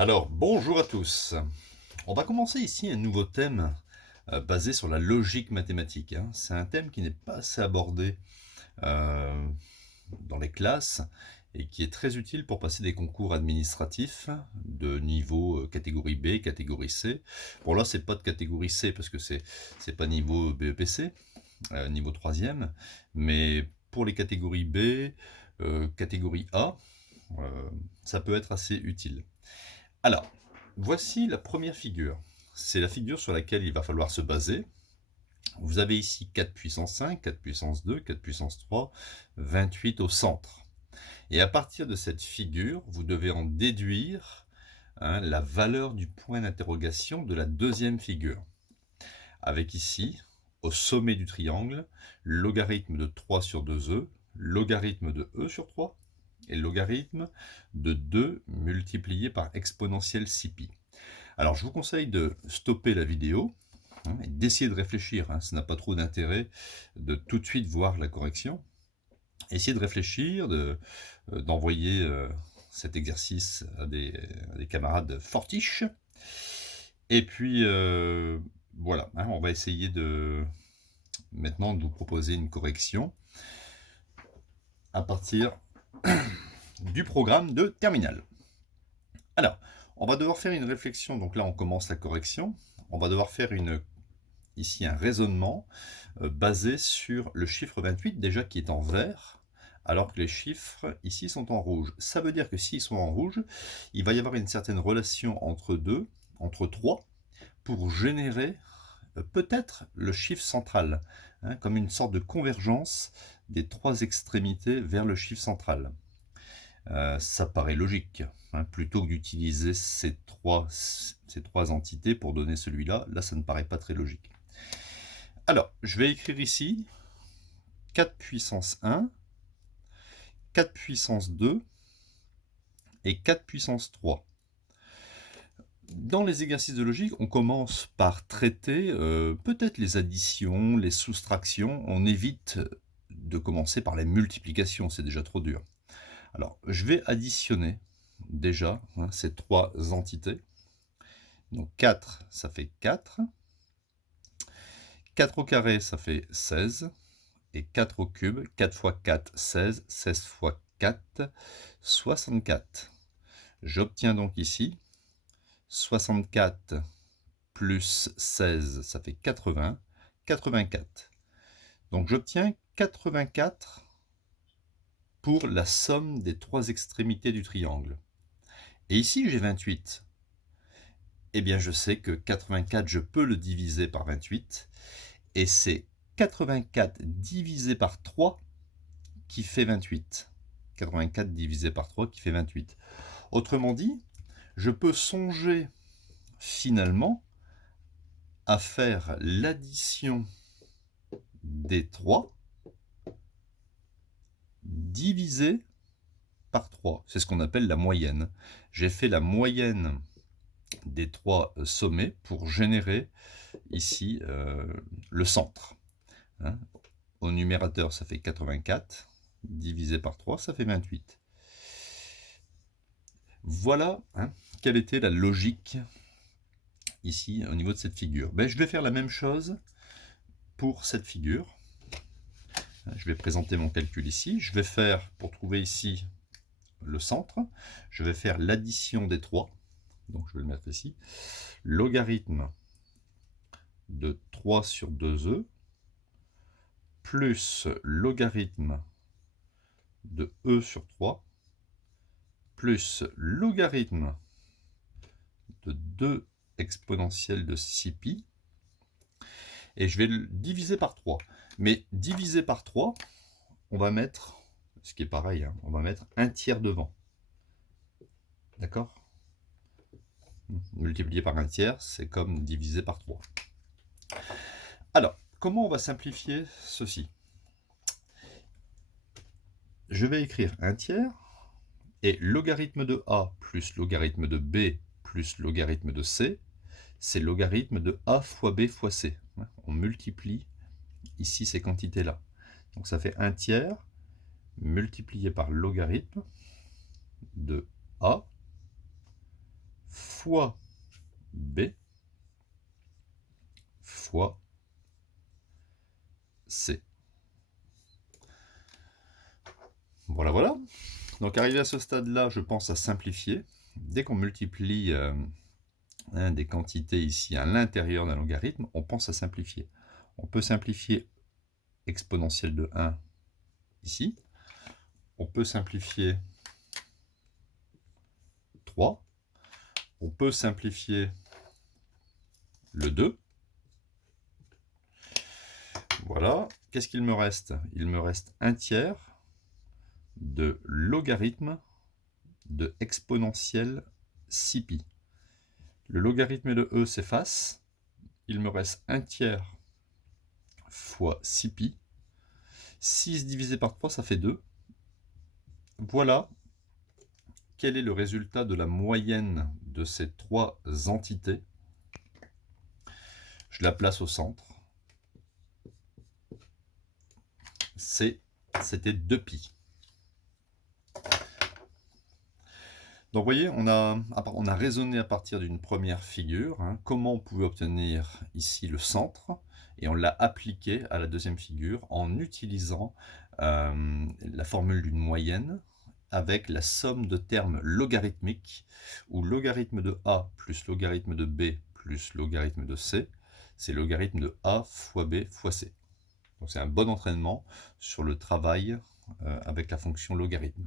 Alors, bonjour à tous. On va commencer ici un nouveau thème basé sur la logique mathématique, hein. C'est un thème qui n'est pas assez abordé euh, dans les classes et qui est très utile pour passer des concours administratifs de niveau catégorie B, catégorie C. Bon là, c'est pas de catégorie C parce que c'est pas niveau BEPC, niveau troisième, mais pour les catégories B, catégorie A, euh, ça peut être assez utile. Alors, voici la première figure. C'est la figure sur laquelle il va falloir se baser. Vous avez ici 4 puissance 5, 4 puissance 2, 4 puissance 3, 28 au centre. Et à partir de cette figure, vous devez en déduire la valeur du point d'interrogation de la deuxième figure. Avec ici, au sommet du triangle, logarithme de 3 sur 2e, logarithme de e sur 3, et logarithme de 2 multiplié par exponentielle 6pi. Alors je vous conseille de stopper la vidéo, et d'essayer de réfléchir, ça n'a pas trop d'intérêt de tout de suite voir la correction. Essayez de réfléchir, d'envoyer cet exercice à des camarades fortiches. Et puis voilà, on va essayer maintenant de vous proposer une correction à partir du programme de terminale. Alors, on va devoir faire une réflexion, donc là on commence la correction. On va devoir faire ici un raisonnement basé sur le chiffre 28, déjà qui est en vert, alors que les chiffres ici sont en rouge. Ça veut dire que s'ils sont en rouge, il va y avoir une certaine relation entre 3, pour générer peut-être le chiffre central, comme une sorte de convergence des trois extrémités vers le chiffre central. Ça paraît logique, plutôt que d'utiliser ces trois entités pour donner celui-là, là ça ne paraît pas très logique. Alors, je vais écrire ici 4 puissance 1, 4 puissance 2 et 4 puissance 3. Dans les exercices de logique, on commence par traiter peut-être les additions, les soustractions. On évite de commencer par les multiplications, c'est déjà trop dur. Alors, je vais additionner déjà ces trois entités. Donc 4, ça fait 4. 4 au carré, ça fait 16. Et 4 au cube, 4 fois 4, 16. 16 fois 4, 64. J'obtiens donc ici 64 plus 16, ça fait 80, 84. Donc j'obtiens 84 pour la somme des trois extrémités du triangle. Et ici j'ai 28. Eh bien je sais que 84, je peux le diviser par 28. Et c'est 84 divisé par 3 qui fait 28. 84 divisé par 3 qui fait 28. Autrement dit, je peux songer finalement à faire l'addition des 3 divisé par 3. C'est ce qu'on appelle la moyenne. J'ai fait la moyenne des trois sommets pour générer ici le centre. Au numérateur, ça fait 84. Divisé par 3, ça fait 28. Voilà quelle était la logique ici au niveau de cette figure. Je vais faire la même chose pour cette figure. Je vais présenter mon calcul ici. Je vais faire, pour trouver ici le centre, je vais faire l'addition des 3. Donc je vais le mettre ici. Logarithme de 3 sur 2e plus logarithme de e sur 3 plus logarithme de 2 exponentielle de 6pi, et je vais le diviser par 3. Mais diviser par 3, on va mettre, ce qui est pareil, on va mettre un tiers devant. D'accord? Multiplier par un tiers, c'est comme diviser par 3. Alors, comment on va simplifier ceci? Je vais écrire un tiers, et logarithme de A plus logarithme de B plus logarithme de C, c'est logarithme de A fois B fois C. On multiplie ici ces quantités-là. Donc ça fait un tiers multiplié par logarithme de A fois B fois C. Voilà, voilà. Donc arrivé à ce stade-là, je pense à simplifier. Dès qu'on multiplie des quantités ici à l'intérieur d'un logarithme, on pense à simplifier. On peut simplifier exponentielle de 1 ici. On peut simplifier 3. On peut simplifier le 2. Voilà. Qu'est-ce qu'il me reste? Il me reste 1/3 de logarithme de exponentielle 6π. Le logarithme de E s'efface. Il me reste 1/3 fois 6π. 6 divisé par 3, ça fait 2. Voilà quel est le résultat de la moyenne de ces trois entités. Je la place au centre. C'était 2π. Donc vous voyez, on a raisonné à partir d'une première figure, hein, comment on pouvait obtenir ici le centre, et on l'a appliqué à la deuxième figure en utilisant la formule d'une moyenne avec la somme de termes logarithmiques, où logarithme de A plus logarithme de B plus logarithme de C, c'est logarithme de A fois B fois C. Donc c'est un bon entraînement sur le travail avec la fonction logarithme.